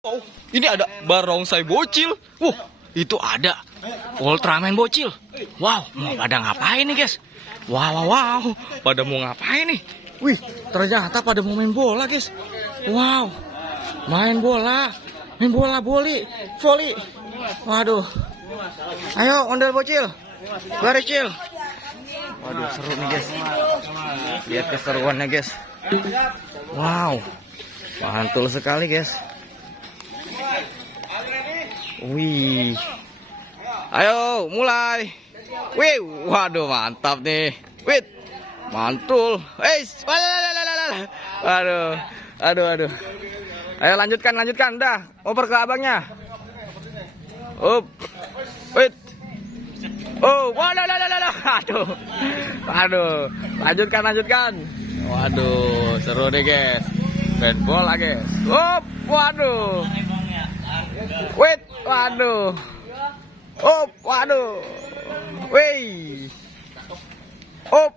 Oh, ini ada barongsai bocil. Itu ada Ultraman bocil. Wow, mau pada ngapain nih, guys? Wow. Pada mau ngapain nih? Wih, ternyata pada mau main bola, guys. Wow, main bola. Main bola voli. Waduh. Ayo, ondel bocil. Baricil. Waduh, seru nih, guys. Lihat keseruannya, guys. Wow. Mantul sekali, guys. Wih. Ayo, mulai. Wih, waduh, mantap nih. Wih, mantul. Aduh. Ayo lanjutkan. Dah, oper ke abangnya. Up. Wih. Oh, waduh. Lanjutkan. Waduh, seru nih, guys. Main bola, guys. Up, waduh. Wait, waduh. Wih.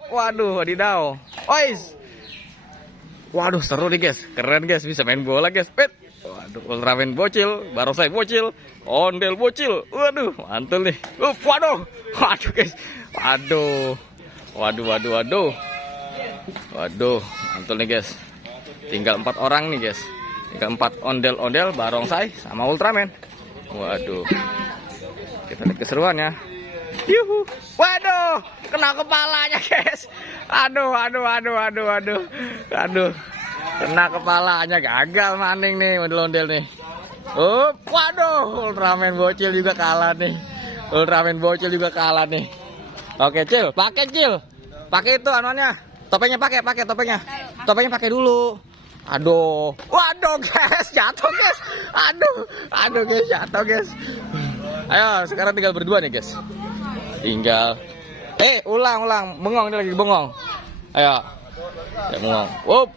Waduh, wadidaw. Ois. Waduh, seru nih, guys. Keren, guys, bisa main bola, guys. Wait. Waduh, Ultraman bocil, barongsai bocil, ondel bocil. Waduh, mantul nih. Waduh, guys. Waduh, mantul nih, guys. Tinggal 4 orang nih, guys. Tinggal 4 ondel-ondel, barongsai, sama Ultraman. Waduh. Kita lihat keseruannya. Yuhu. Waduh, kena kepalanya, guys. Aduh. Kena kepalanya, gagal maning nih ondel-ondel nih. Waduh, Ultraman bocil juga kalah nih. Oke, Cil, pakai Cil. Pakai itu anuannya. Topengnya pakai topengnya. Topengnya pakai dulu. Waduh, guys, jatuh, guys. Aduh, guys, jatuh, guys. Ayo, sekarang tinggal berdua nih, guys. Ulang. Bengong, ini lagi bengong. Ayo. Ya, bengong. Hup.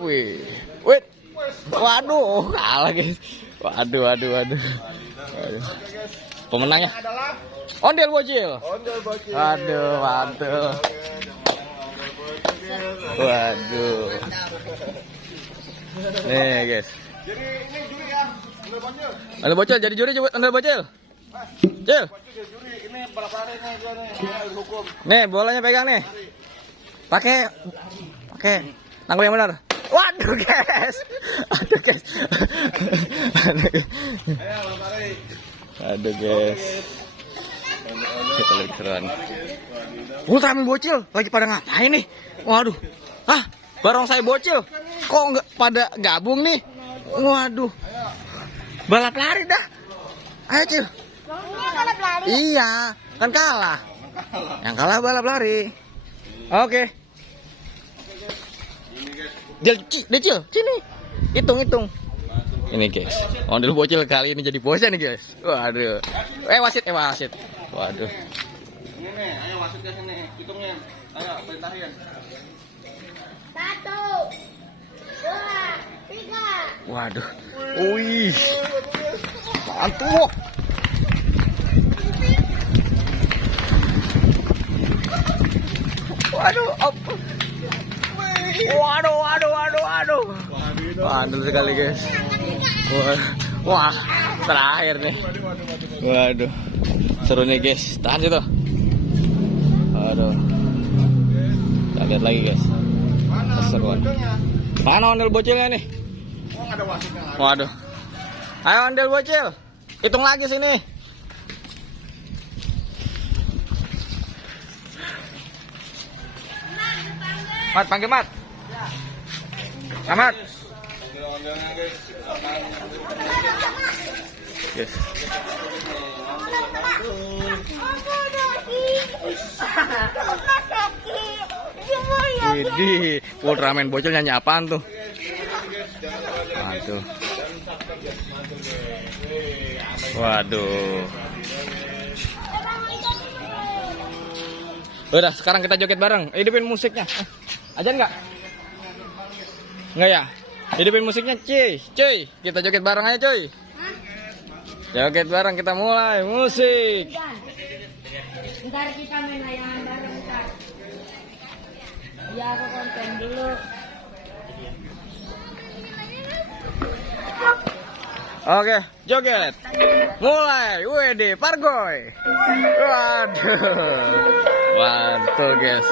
Wih. Waduh, kalah, guys. Waduh. Pemenangnya ondel bocil. Waduh, mantul. Waduh. Nih, guys. Jadi ini juri ya, Ondel bocil jadi juri, ondel bocil. Cil. Ini balap lari nih, hukum. Nih, bolanya pegang nih. Pakai. Nangkep yang benar. Waduh, guys. Aduh, guys. Kita lihat keseruan. Ultraman bocil lagi pada ngapain nih? Waduh. Barongsai bocil. Kok nggak pada gabung nih? Waduh. Balap lari dah. Ayo, Cil. Balap lari. Iya, kan kalah. Yang kalah balap lari. Oke. Cil, sini. Hitung. Ini, guys. Ondel bocil kali ini jadi bosnya nih, guys. Waduh. Wasit. Waduh. Ini nih, ayo wasit ke sini, hitungnya. Ayo, perintahin. 1, 2, 3. Waduh. Wih. Mantul. Waduh. Mantul sekali, guys. Wah, terakhir nih. Waduh. Seru nih, guys. Tahan situ. Waduh. Kita lihat lagi, guys. Keseruan. Mana ondel bocilnya nih? Ada wasitnya. Waduh. Ayo ondel bocil. Hitung lagi sini. Mat, panggil Mat. Amat. Yes. Widih, Ultraman bocil nyanyi apaan tuh? Waduh. Udah, sekarang kita joget bareng. Hidupin musiknya. Ajan nggak? Nggak ya? Hidupin musiknya, cuy. Kita joget bareng aja, cuy. Joget bareng, kita mulai. Musik. Ntar kita main layangan bareng, ntar. Ya aku konten dulu. Oke, joget. Mulai. Wede, pargoy. Waduh. Mantul, guys.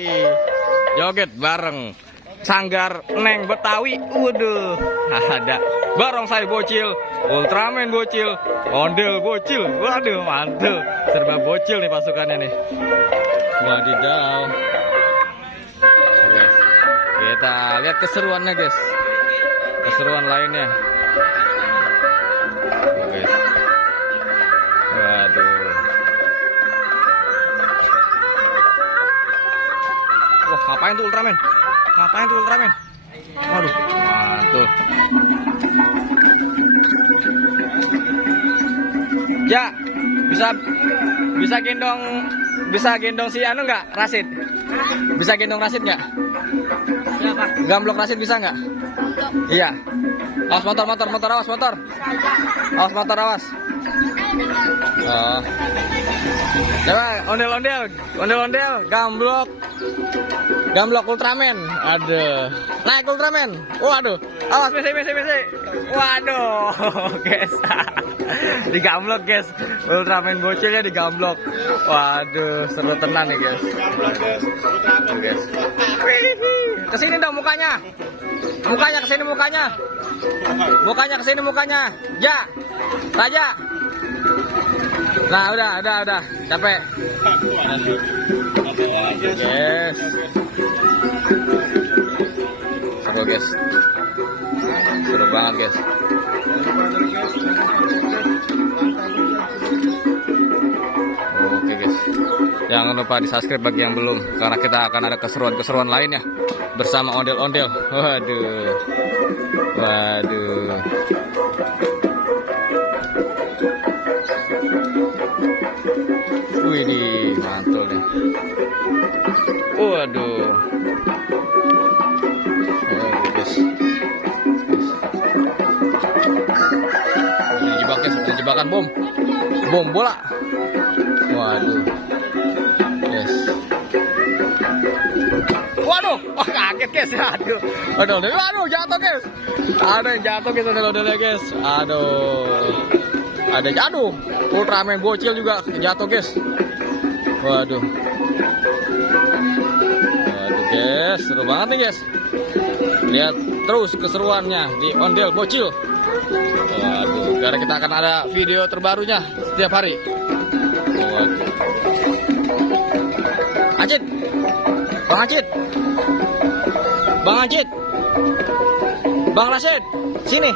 Wih. Joget bareng Sanggar Neng Betawi. Waduh. Ada Barongsai bocil, Ultraman bocil, Ondel bocil. Waduh, mantul. Serba bocil nih pasukannya nih. Wadidaw. Guys, kita lihat keseruannya, guys. Keseruan lainnya. Tuh, guys. Waduh. Wah, ngapain tuh Ultraman? Ngapain tuh Ultraman? Waduh, mantul. Ya, bisa gendong si anu nggak? Rasid? Bisa gendong Rasid nggak? Siapa? Gamblok Rasid bisa nggak? Iya. Awas motor, awas motor. Awas motor, awas. Oh. Coba ondel, gamblok Ultraman. Aduh. Naik Ultraman. Waduh. Awas, misi. Waduh, guys. Digamblok, guys. Ultraman bocilnya digamblok. Waduh, seru tenan nih, guys. Tuh, guys. Kesini dong mukanya. Kesini mukanya. Kesini mukanya. Ja. Raja. Nah, udah. Capek. Yes. Seru, guys. Seru banget, guys. Oke, guys. Jangan lupa di-subscribe bagi yang belum, karena kita akan ada keseruan-keseruan lainnya bersama ondel-ondel. Waduh. Wih, mantul nih. Waduh. Guys. Ada jebakan bom bola. Waduh. Yes. Waduh, kaget, guys. Aduh, jatuh, guys. Ada yang jatuh, guys, ondel-ondelnya, guys. Aduh, Ultraman bocil juga jatuh, guys. Waduh, guys, seru banget nih, guys. Lihat terus keseruannya di ondel bocil. Waduh, karena kita akan ada video terbarunya setiap hari. Waduh. Bang Acit, Bang Rasid, sini.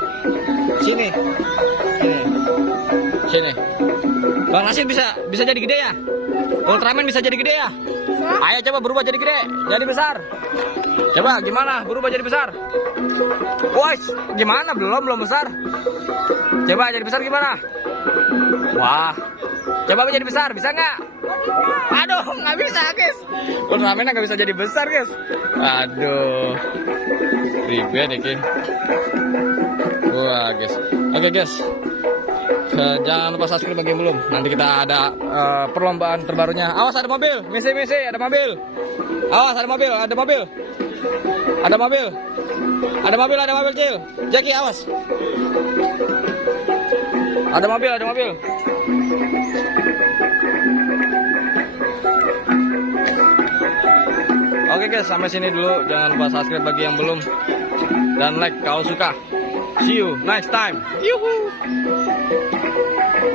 Bang Rasid bisa jadi gede ya? Ultraman bisa jadi gede ya? Ayo coba berubah jadi gede, jadi besar. Coba gimana berubah jadi besar? Wah, gimana? Belum besar. Coba jadi besar gimana? Wah, coba jadi besar, bisa nggak? Aduh, nggak bisa, guys. Ultraman nggak bisa jadi besar, guys. Aduh, ribet ya, guys. Wah, guys. Oke, guys. Jangan lupa subscribe bagi yang belum. Nanti kita ada perlombaan terbarunya. Awas, ada mobil. Misi, ada mobil. Awas, ada mobil. Ada mobil, Cil. Jackie, awas. Ada mobil. Oke, guys, sampai sini dulu. Jangan lupa subscribe bagi yang belum. Dan like kalau suka. See you next time. Yuhu.